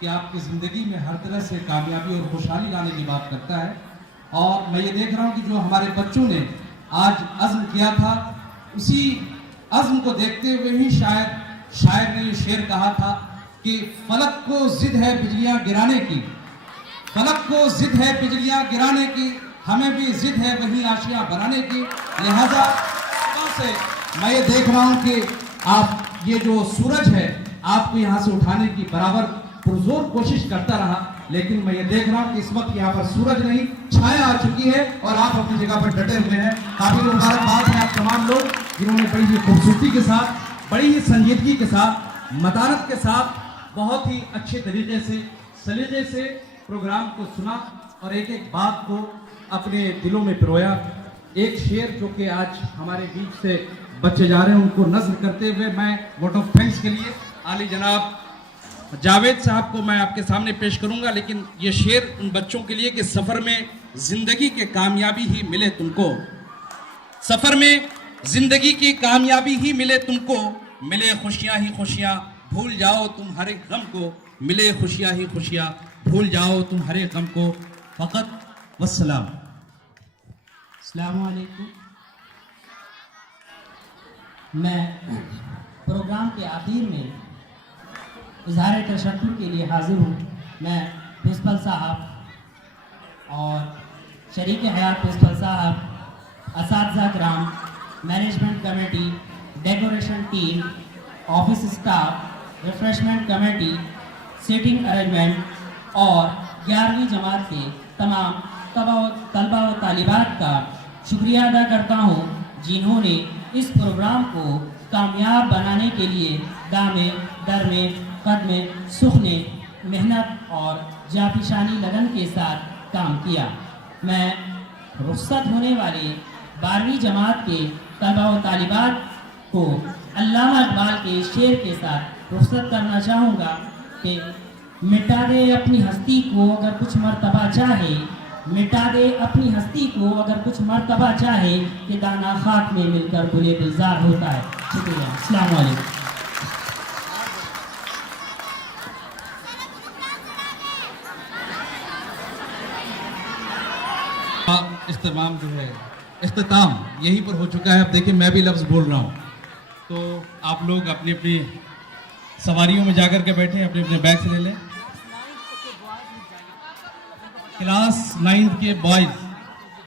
کہ آپ کی زندگی میں ہر طرح سے کامیابی اور خوشحالی لانے کی بات کرتا ہے. اور میں یہ دیکھ رہا ہوں کہ جو ہمارے بچوں نے آج عزم کیا تھا، اسی عزم کو دیکھتے ہوئے ہی شاعر نے یہ شعر کہا تھا کہ فلک کو ضد ہے بجلیاں گرانے کی، فلک کو ضد ہے بجلیاں گرانے کی، ہمیں بھی ضد ہے وہی آشیاں بنانے کی. لہذا سے میں یہ دیکھ رہا ہوں کہ آپ یہ جو سورج ہے آپ کو یہاں سے اٹھانے کی برابر پرزور کوشش کرتا رہا، لیکن میں یہ دیکھ رہا ہوں کہ اس وقت یہاں پر سورج نہیں چھایا آ چکی ہے اور آپ اپنی جگہ پر ڈٹے ہوئے ہیں. قابل مبارکباد ہے آپ تمام لوگ جنہوں نے بڑی ہی خوبصورتی کے ساتھ، بڑی ہی سنجیدگی کے ساتھ، متانت کے ساتھ، بہت ہی اچھے طریقے سے، سلیقے سے پروگرام کو سنا اور ایک ایک بات کو اپنے دلوں میں پرویا. ایک شعر جو کہ آج ہمارے بیچ سے بچے جا رہے ہیں ان کو نظم کرتے ہوئے میں ووٹ آف تھینکس کے لیے عالی جناب جاوید صاحب کو میں آپ کے سامنے پیش کروں گا. لیکن یہ شعر ان بچوں کے لیے کہ سفر میں زندگی کی کامیابی ہی ملے تم کو، سفر میں زندگی کی کامیابی ہی ملے تم کو، ملے خوشیاں ہی خوشیاں بھول جاؤ تم ہر ایک غم کو، ملے خوشیاں ہی خوشیاں بھول جاؤ تم ہر ایک غم کو. فقط والسلام. السلام علیکم. میں پروگرام کے آخر میں اظہار تشکر کے لیے حاضر ہوں. میں پرنسپل صاحب اور شریک حیات پرنسپل صاحب، اساتذہ کرام، management committee, decoration team, office staff, refreshment committee, seating arrangement اور 11ویں جماعت کے تمام طلبہ و طالبات کا شکریہ ادا کرتا ہوں جنہوں نے اس پروگرام کو کامیاب بنانے کے لیے دامے درمے قدمے سخنے محنت اور جافشانی لگن کے ساتھ کام کیا. میں رخصت ہونے والے 12ویں جماعت کے طلبہ و طالبات کو علامہ اقبال کے شعر کے ساتھ رخصت کرنا چاہوں گا کہ مٹا دے اپنی ہستی کو اگر کچھ مرتبہ چاہے، مٹا دے اپنی ہستی کو اگر کچھ مرتبہ چاہے، کہ دانا خاک میں مل کر گلے گلزار ہوتا ہے. شکریہ. السلام علیکم. اختتام یہیں پر ہو چکا ہے. اب دیکھیں میں بھی لفظ بول رہا ہوں تو آپ لوگ اپنی اپنی سواریوں میں جا کر کے بیٹھیں، اپنے اپنے بیگ سے لے لیں. کلاس 9 کے بوائز